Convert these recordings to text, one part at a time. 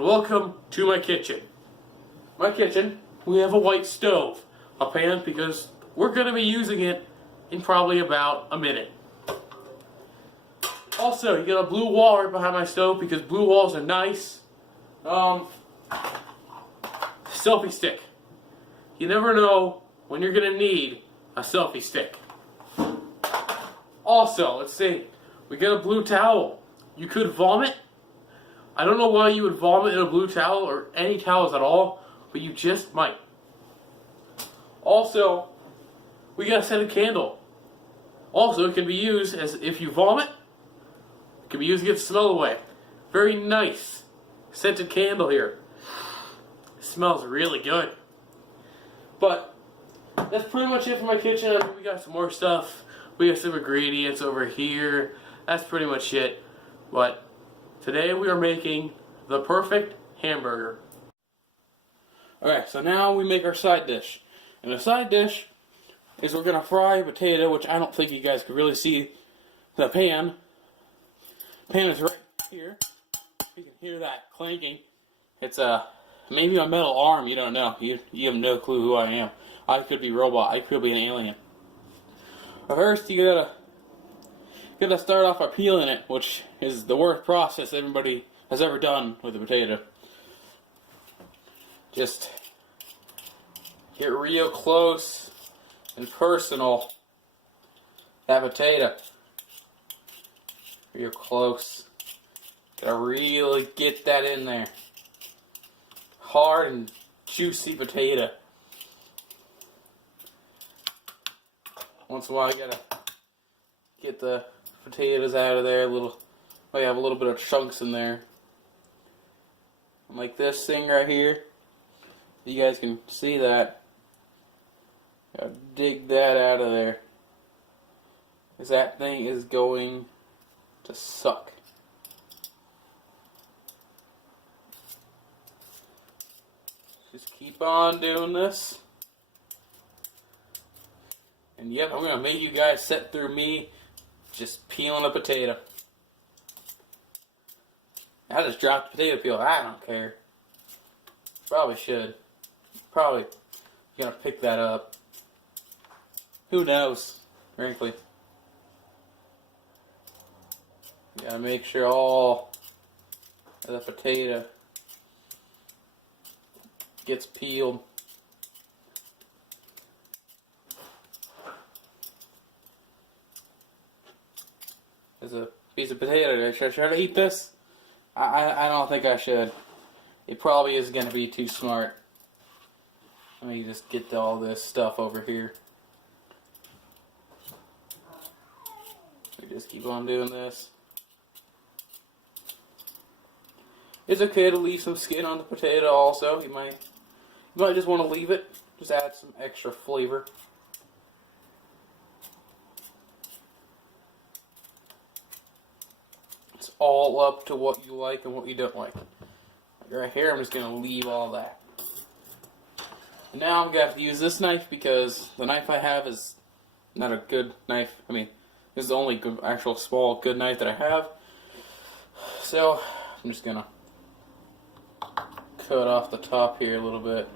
and welcome to my kitchen. My kitchen, we have a white stove, a pan because we're going to be using it in probably about a minute. Also, you got a blue wall right behind my stove because blue walls are nice. Selfie stick. You never know when you're going to need a selfie stick. Also, let's see, we got a blue towel. You could vomit. I don't know why you would vomit in a blue towel or any towels at all, but you just might. Also, we got a scented candle. Also, it can be used as if you vomit, it can be used to get the smell away. Very nice scented candle here. It smells really good. But that's pretty much it for my kitchen. I mean, we got some more stuff. We got some ingredients over here. That's pretty much it. But today we are making the perfect hamburger. Alright, so now we make our side dish. And the side dish is we're going to fry a potato, which I don't think you guys can really see the pan. The pan is right here. You can hear that clanking. It's maybe a metal arm, you don't know. You have no clue who I am. I could be a robot. I could be an alien. But first, you gotta start off by peeling it, which is the worst process everybody has ever done with a potato. Just get real close and personal. That potato. Real close. Gotta really get that in there. Hard and juicy potato. Once in a while, I gotta get the potatoes out of there. I have a little bit of chunks in there. Like this thing right here. You guys can see that. Gotta dig that out of there. Because that thing is going to suck. Just keep on doing this. And yep, I'm going to make you guys sit through me just peeling a potato. I just dropped the potato peel. I don't care. Probably should. Probably going to pick that up. Who knows, frankly. You got to make sure all of the potato gets peeled. There's a piece of potato. Should I eat this? I don't think I should. It probably is going to be too smart. Let me just get all this stuff over here. We just keep on doing this. It's okay to leave some skin on the potato also. You might just want to leave it. Just add some extra flavor. It's all up to what you like and what you don't like. Right here, I'm just going to leave all that. And now I'm going to have to use this knife because the knife I have is not a good knife. I mean, this is the only good, actual small good knife that I have. So, I'm just going to cut off the top here a little bit.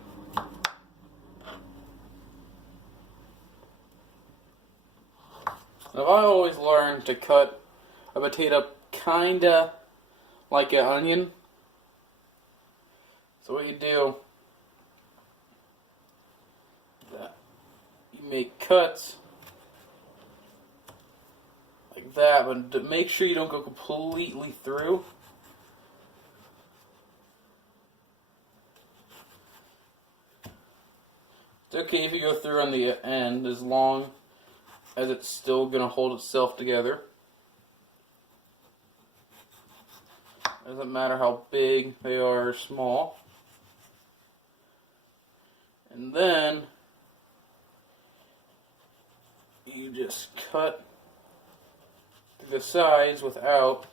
Now, I always learned to cut a potato kinda like an onion. So what you do, you make cuts like that, but to make sure you don't go completely through. It's okay if you go through on the end as long as it's still going to hold itself together. Doesn't matter how big they are or small. And then you just cut the sides without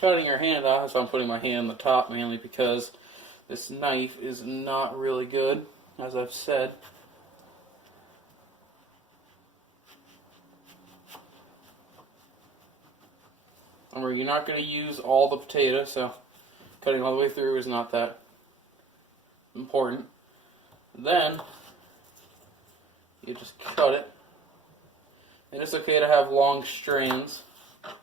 cutting your hand off. That's why I'm putting my hand on the top mainly because this knife is not really good, as I've said. Remember, you're not going to use all the potato, so Cutting all the way through is not that important. Then you just cut it. And it's okay to have long strands of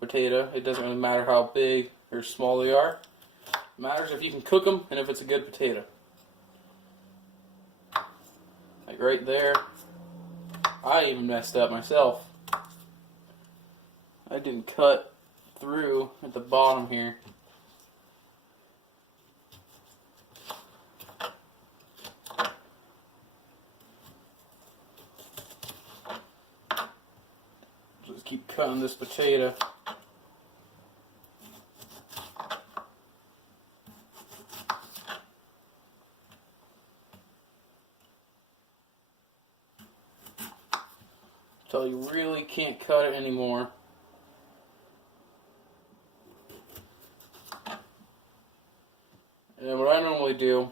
potato. It doesn't really matter how big or small they are. It matters if you can cook them and if it's a good potato. Like right there. I even messed up myself. I didn't cut through at the bottom here. Just keep cutting this potato. Until you really can't cut it anymore. And then what I normally do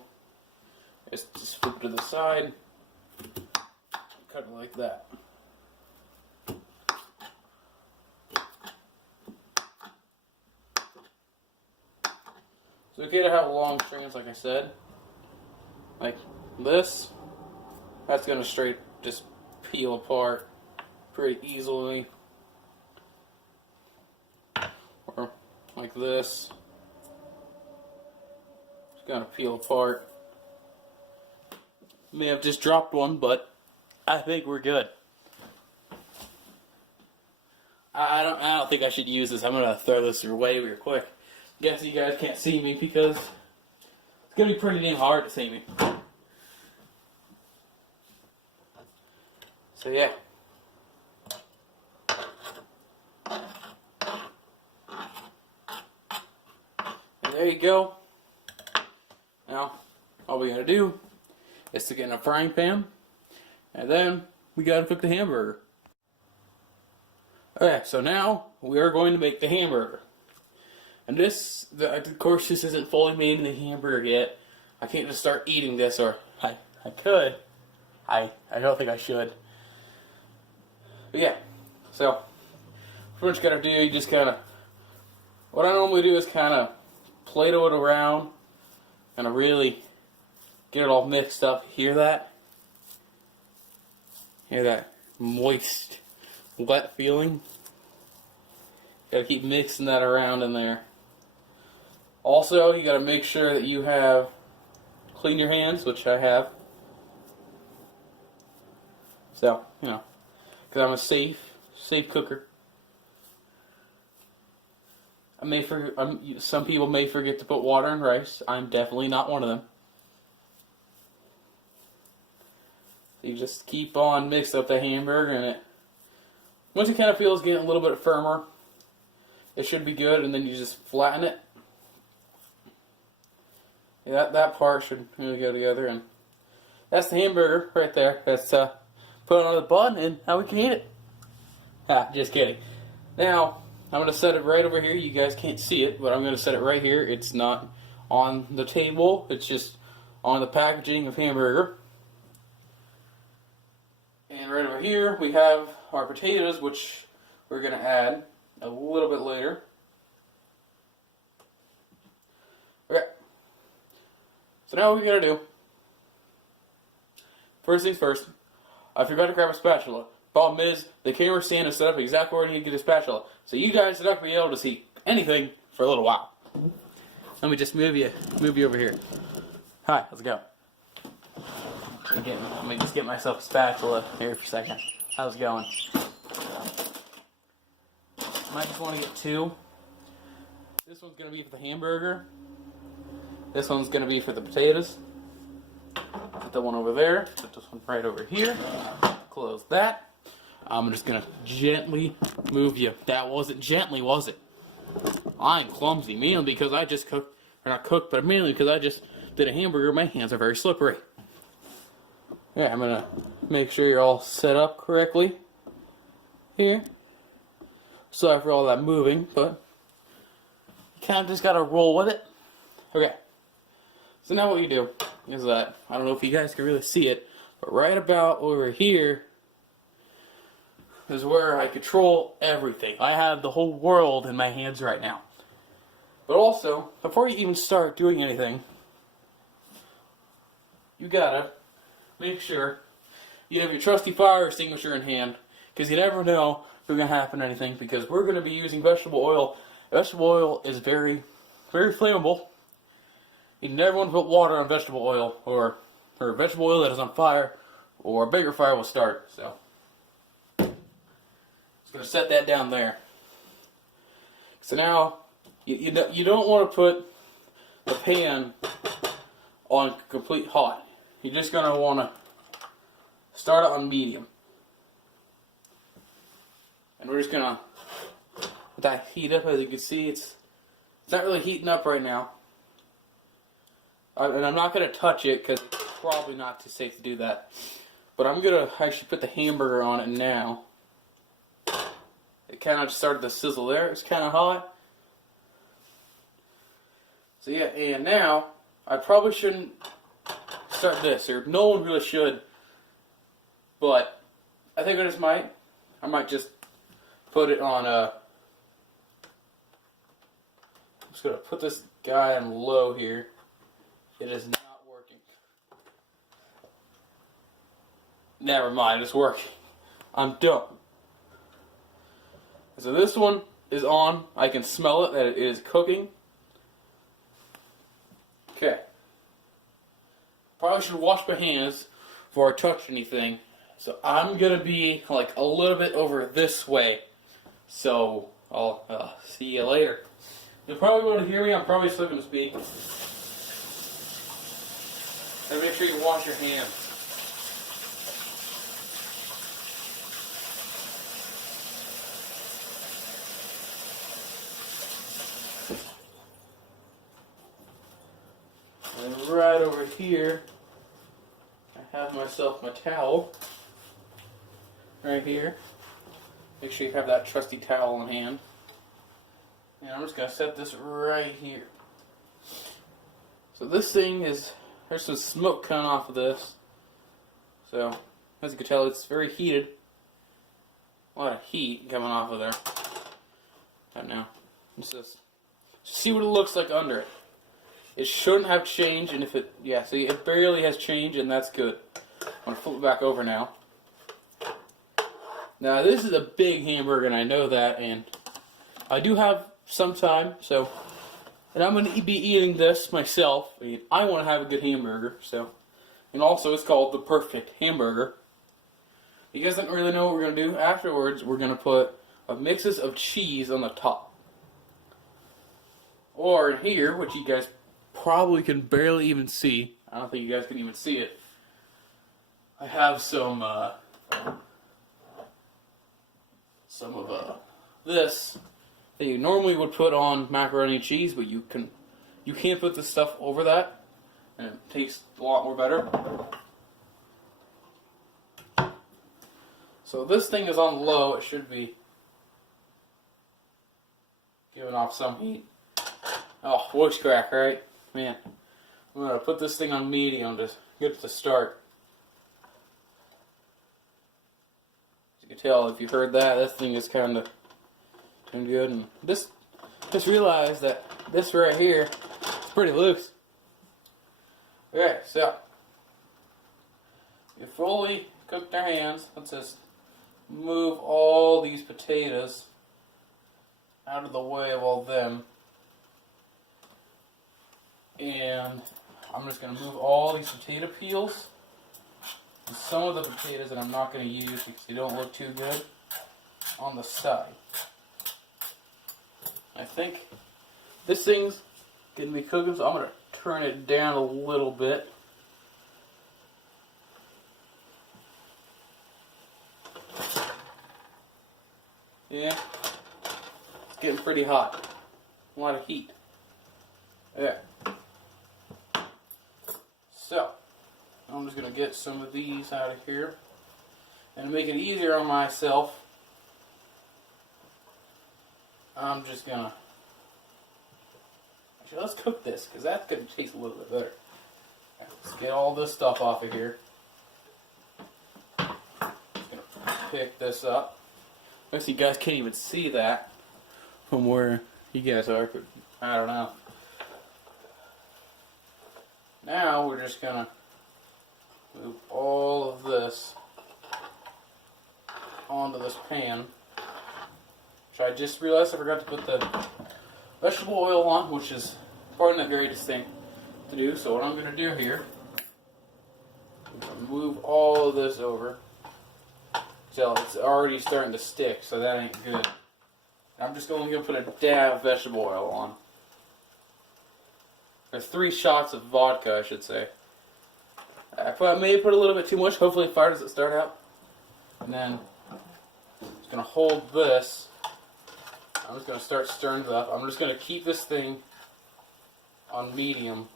is just flip it to the side, cut it like that. It's okay to have long strands, like I said. Like this, that's going to straight just peel apart pretty easily. Or like this. It's going to peel apart. May have just dropped one, but I think we're good. I don't think I should use this. I'm going to throw this away real quick. Guess you guys can't see me because it's going to be pretty damn hard to see me. So yeah. And there you go. Now, all we got to do is to get in a frying pan, and then we got to cook the hamburger. Okay, so now we are going to make the hamburger. And this, of course, this isn't fully made in the hamburger yet. I can't just start eating this, or I could. I don't think I should. But yeah, so what you gotta do, you just kind of, what I normally do is kind of Play-Doh it around, kind of really get it all mixed up. Hear that? Hear that moist, wet feeling? Gotta keep mixing that around in there. Also, you gotta make sure that you have clean your hands, which I have. So, you know, because I'm a safe cooker. Some people may forget to put water in rice. I'm definitely not one of them. So you just keep on mixing up the hamburger, and once it kind of feels getting a little bit firmer, it should be good, and then you just flatten it. Yeah, that part should really go together, and that's the hamburger right there. That's put it on the bun, and now we can eat it. Just kidding. Now, I'm going to set it right over here. You guys can't see it, but I'm going to set it right here. It's not on the table. It's just on the packaging of hamburger. And right over here, we have our potatoes, which we're going to add a little bit later. Okay. So now what we got to do, first things first, I forgot to grab a spatula. Problem is, the camera stand is set up exactly where I need to get a spatula. So you guys are not going to be able to see anything for a little while. Let me just move you over here. Hi, how's it going? Let me just get myself a spatula here for a second. How's it going? Might just want to get two. This one's going to be for the hamburger. This one's going to be for the potatoes. Put that one over there. Put this one right over here. Close that. I'm just going to gently move you. That wasn't gently, was it? I'm clumsy, mainly because I just cooked, or not cooked, but mainly because I just did a hamburger. My hands are very slippery. Yeah, I'm going to make sure you're all set up correctly here. Sorry for all that moving, but you kind of just got to roll with it. Okay. So now what you do is that, I don't know if you guys can really see it, but right about over here is where I control everything. I have the whole world in my hands right now. But also, before you even start doing anything, you gotta make sure you have your trusty fire extinguisher in hand, because you never know if there's gonna happen anything. Because we're gonna be using vegetable oil. Vegetable oil is very, very flammable. You never want to put water on vegetable oil, or vegetable oil that is on fire, or a bigger fire will start. So, just gonna set that down there. So now, you don't want to put the pan on complete hot. You're just gonna want to start it on medium, and we're just gonna let that heat up. As you can see, it's not really heating up right now, and I'm not gonna touch it because it's probably not too safe to do that. But I'm gonna actually put the hamburger on it now. It kind of just started to sizzle there. It's kind of hot. So yeah, and now I probably shouldn't start this, or no one really should. But I think I just might. I might just put it on I'm just gonna put this guy on low here. It is not working. Never mind, it's working. I'm done. So this one is on. I can smell it that it is cooking. Okay. Probably should wash my hands before I touch anything. So I'm gonna be like a little bit over this way. So I'll see you later. You're probably going to hear me. I'm probably still going to speak. And make sure you wash your hands. And right over here, I have myself my towel. Right here. Make sure you have that trusty towel in hand. And I'm just going to set this right here. So this thing is, there's some smoke coming off of this. So, as you can tell, it's very heated. A lot of heat coming off of there. Right now. Just see what it looks like under it. It shouldn't have changed, and if it, yeah, see, it barely has changed, and that's good. I'm going to flip it back over now. Now, this is a big hamburger, and I know that, and I do have some time, so, and I'm going to be eating this myself. I want to have a good hamburger, so, and also it's called the perfect hamburger. You guys don't really know what we're going to do. Afterwards, we're going to put mixes of cheese on the top. Or in here, which you guys probably can barely even see. I don't think you guys can even see it. I have some of this that you normally would put on macaroni and cheese, but you can't put this stuff over that, and it tastes a lot more better. So this thing is on low. It should be giving off some heat. Oh, whoosh crack, right? Man, I'm going to put this thing on medium to get it to start. As you can tell, if you heard that, this thing is kind of doing good. And just realized that this right here is pretty loose. Okay, so you fully cooked our hands. Let's just move all these potatoes out of the way of all them. And I'm just going to move all these potato peels and some of the potatoes that I'm not going to use because they don't look too good on the side. I think this thing's going to be cooking, so I'm going to turn it down a little bit. Yeah, it's getting pretty hot. A lot of heat. Yeah. So, I'm just going to get some of these out of here. And to make it easier on myself, I'm just going to... Actually, let's cook this, because that's going to taste a little bit better. Let's get all this stuff off of here. Just going to pick this up. I guess you guys can't even see that from where You guys are, but I don't know. Now we're just gonna move all of this onto this pan. Which I just realized I forgot to put the vegetable oil on, which is probably not the greatest thing to do. So what I'm gonna do here, I'm gonna move all of this over. So it's already starting to stick, so that ain't good. I'm just going to put a dab of vegetable oil on. There's 3 shots of vodka, I should say. I may have put a little bit too much. Hopefully the fire doesn't start out. And then I'm just going to hold this. I'm just going to start stirring it up. I'm just going to keep this thing on medium.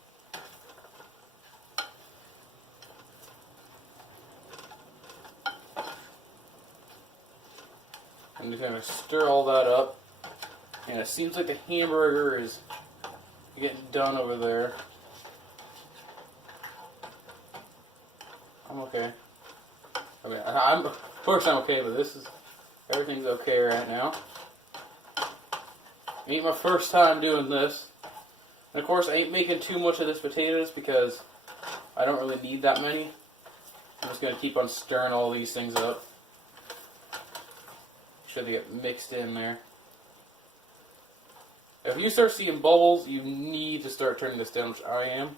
I'm just going to stir all that up. And it seems like the hamburger is getting done over there. I'm okay. I mean, of course I'm okay, but everything's okay right now. Ain't my first time doing this. And of course I ain't making too much of this potatoes because I don't really need that many. I'm just going to keep on stirring all these things up. Make sure they get mixed in there. If you start seeing bubbles, you need to start turning this down, which I am.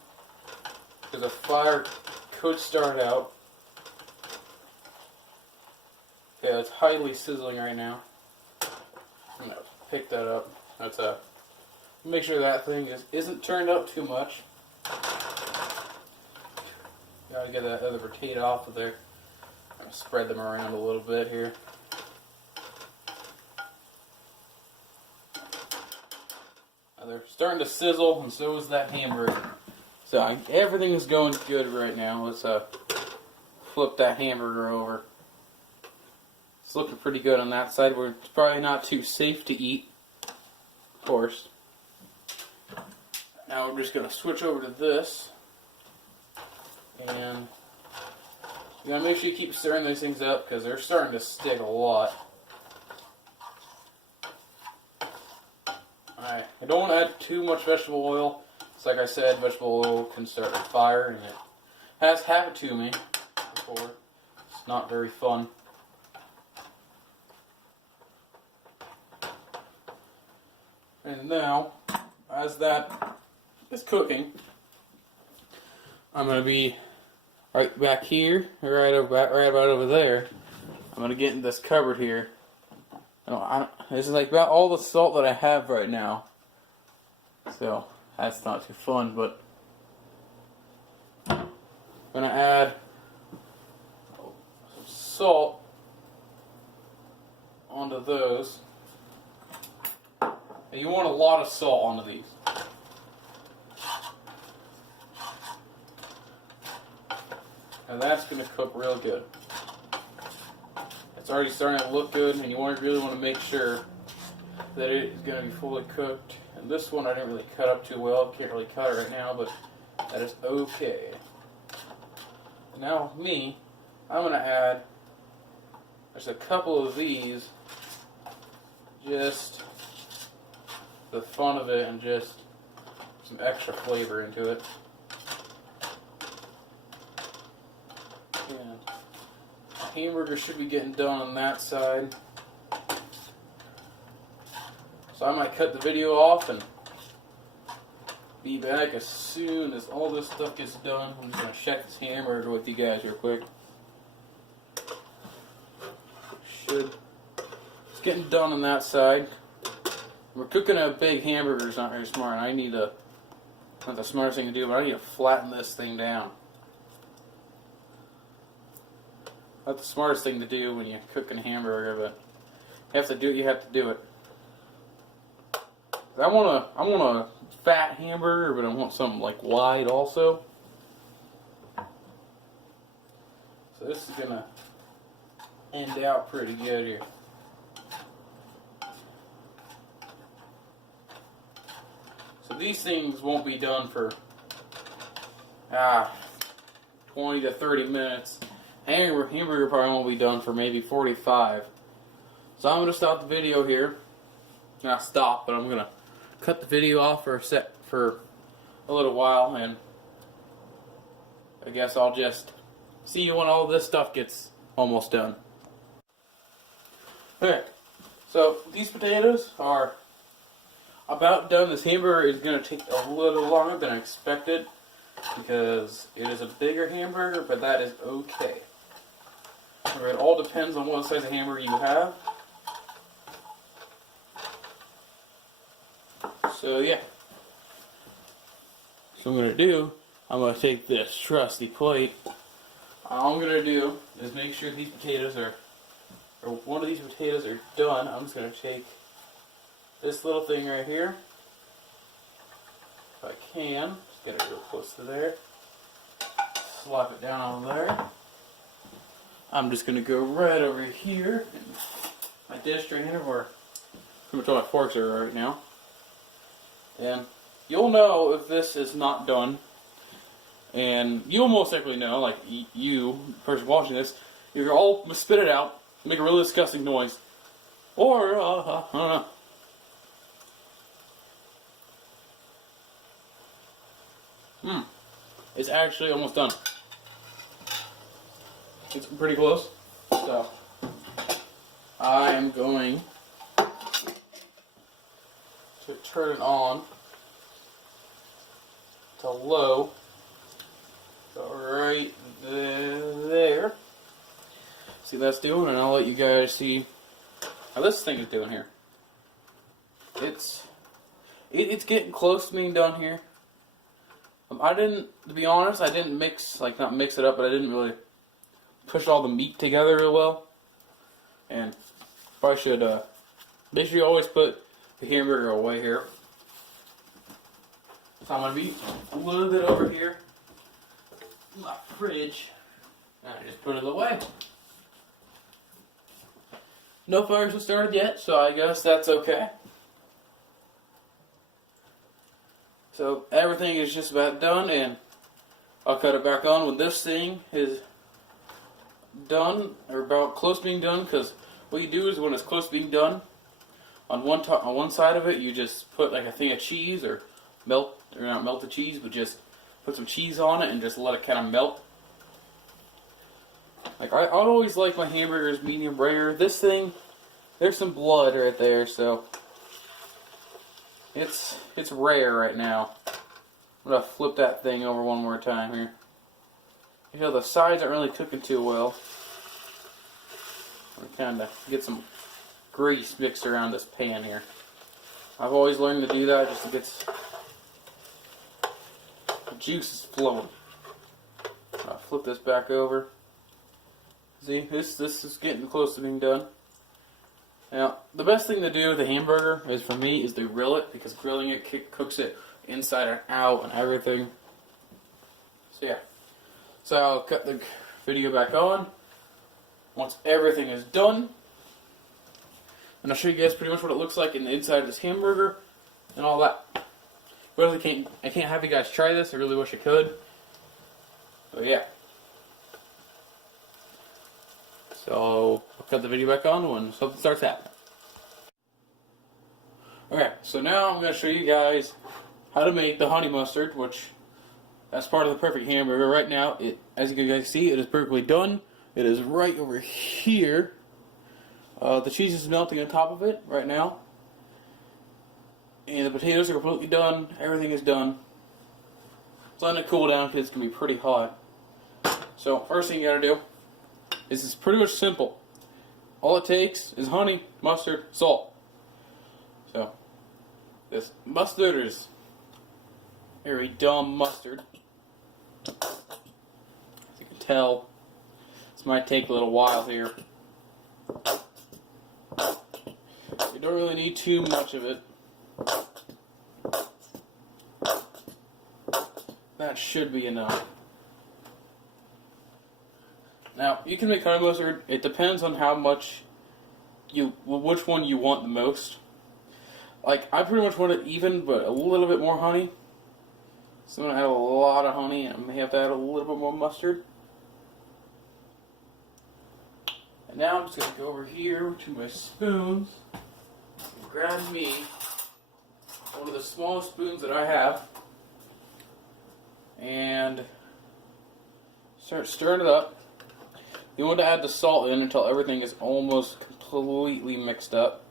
Because the fire could start out. Yeah, it's highly sizzling right now. I'm going to pick that up. That's make sure that thing isn't turned up too much. Gotta get that other potato off of there. I'm going to spread them around a little bit here. They're starting to sizzle, and so is that hamburger. So everything is going good right now. Let's flip that hamburger over. It's looking pretty good on that side. It's probably not too safe to eat, of course. Now we're just going to switch over to this. And you got to make sure you keep stirring these things up because they're starting to stick a lot. Alright, I don't want to add too much vegetable oil. It's like I said, vegetable oil can start a fire, and it has happened to me before. It's not very fun. And now, as that is cooking, I'm going to be right back here, right about over there. I'm going to get in this cupboard here. This is like about all the salt that I have right now. So, that's not too fun, but I'm going to add some salt onto those. And you want a lot of salt onto these. And that's going to cook real good. It's already starting to look good, and you really want to make sure that it is going to be fully cooked. And this one I didn't really cut up too well. Can't really cut it right now, but that is okay. Now, I'm going to add just a couple of these, just the fun of it, and just some extra flavor into it. And hamburger should be getting done on that side. So I might cut the video off and be back as soon as all this stuff gets done. I'm just going to check this hamburger with you guys real quick. It's getting done on that side. We're cooking a big hamburger. It's not very smart. Not the smartest thing to do, but I need to flatten this thing down. Not the smartest thing to do when you're cooking a hamburger, but you have to do it. You have to do it. I want a fat hamburger, but I want something like wide also. So this is gonna end out pretty good here. So these things won't be done for 20 to 30 minutes. Hamburger probably won't be done for maybe 45. So I'm going to stop the video here. Not stop, but I'm going to cut the video off for a little while, and I guess I'll just see you when all this stuff gets almost done. Okay, so these potatoes are about done. This hamburger is going to take a little longer than I expected because it is a bigger hamburger, but that is okay. It all depends on what size of hamburger you have. So yeah. So I'm going to take this trusty plate. All I'm going to do is make sure these potatoes are, or one of these potatoes are done. I'm just going to take this little thing right here. If I can, just get it real close to there. Slap it down on there. I'm just going to go right over here in my dish drainer where pretty much all my forks are right now. And you'll know if this is not done. And you'll most likely know, like you, the person watching this, you're all spit it out, make a really disgusting noise. Or, I don't know. It's actually almost done. It's pretty close. So, I am going to turn it on to low. So right there. See what that's doing, and I'll let you guys see how this thing is doing here. It's getting close to being done here. To be honest, I didn't not mix it up, but I didn't really push all the meat together real well. And probably should make sure you always put the hamburger away here. So I'm going to be a little bit over here in my fridge, and I just put it away. No fires have started yet, so I guess that's okay. So everything is just about done, and I'll cut it back on when this thing is done, or about close to being done, because what you do is when it's close to being done, on one side of it, you just put like a thing of cheese, or not melt the cheese, but just put some cheese on it and just let it kind of melt. Like I always like my hamburgers medium rare. This thing, there's some blood right there, so it's rare right now. I'm gonna flip that thing over one more time here. You know, the sides aren't really cooking too well. I'm kind of get some grease mixed around this pan here. I've always learned to do that just to get the juices flowing. I'll flip this back over. See, this is getting close to being done. Now, the best thing to do with a hamburger is, for me, is to grill it, because grilling it cooks it inside and out and everything. So yeah. So I'll cut the video back on once everything is done. And I'll show you guys pretty much what it looks like in the inside of this hamburger and all that. I can't have you guys try this. I really wish I could. But yeah. So I'll cut the video back on when something starts happening. Okay, so now I'm going to show you guys how to make the honey mustard, which that's part of the perfect hamburger. Right now, as you guys see, it is perfectly done. It is right over here. The cheese is melting on top of it right now. And the potatoes are completely done. Everything is done. It's letting it cool down because it's going to be pretty hot. So first thing you got to do is it's pretty much simple. All it takes is honey, mustard, salt. So this mustard is very dumb mustard. As you can tell, this might take a little while here. You don't really need too much of it. That should be enough. Now, you can make honey mustard. It depends on how much which one you want the most. Like, I pretty much want it even, but a little bit more honey. So I'm going to add a lot of honey, and I may have to add a little bit more mustard. And now I'm just going to go over here to my spoons and grab me a one of the smallest spoons that I have and start stirring it up. You want to add the salt in until everything is almost completely mixed up.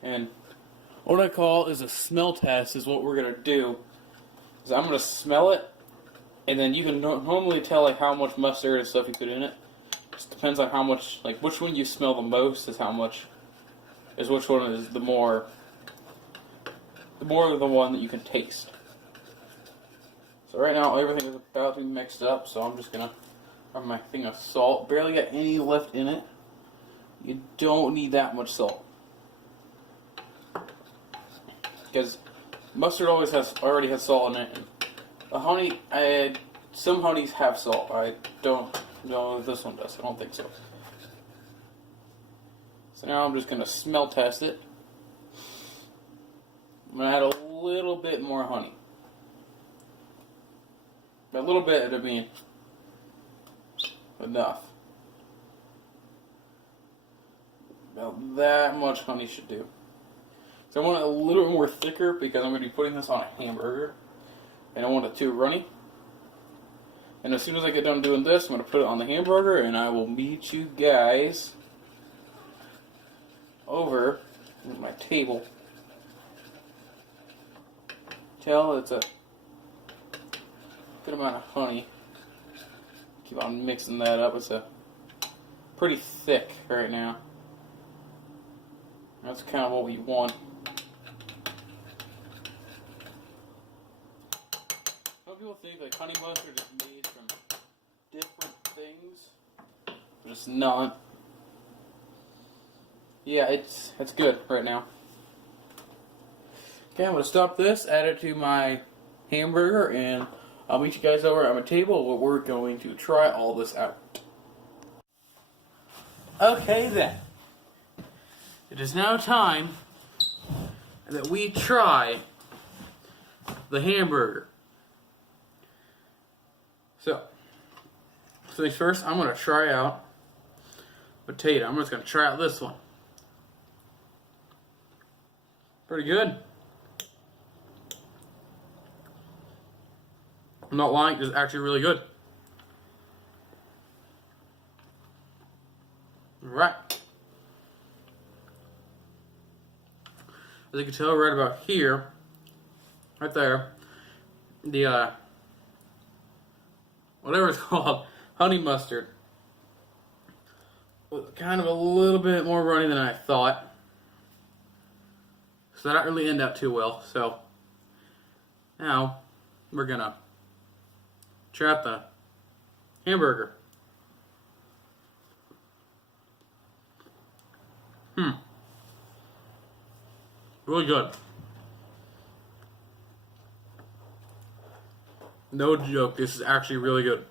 And what I call is a smell test is what we're going to do. Is I'm going to smell it, and then you can normally tell like how much mustard and stuff you put in it. Just depends on how much, like which one you smell the most is how much, is which one is the more of the one that you can taste. So right now everything is about to be mixed up, so I'm just gonna have my thing of salt. Barely got any left in it. You don't need that much salt. Because mustard already has salt in it. And the honey, some honeys have salt. I don't know if this one does. I don't think so. So now I'm just gonna smell test it. I'm gonna add a little bit more honey. A little bit, it'll be enough. About that much honey should do. So I want it a little bit more thicker because I'm going to be putting this on a hamburger. And I want it too runny. And as soon as I get done doing this, I'm going to put it on the hamburger and I will meet you guys over at my table. Tell it's a good amount of honey. Keep on mixing that up. It's a pretty thick right now. That's kind of what we want. Some people think like honey mustard is made from different things, but it's not. Yeah, it's good right now. Okay, I'm gonna stop this, add it to my hamburger, and I'll meet you guys over at my table where we're going to try all this out. Okay then. It is now time that we try the hamburger. So things first, I'm going to try out potato. I'm just going to try out this one. Pretty good. I'm not lying, it's actually really good. Alright. As you can tell right about here, right there, the, whatever it's called, honey mustard, was kind of a little bit more runny than I thought. So that didn't really end out too well. So now we're gonna try out the hamburger. Really good. No joke, this is actually really good.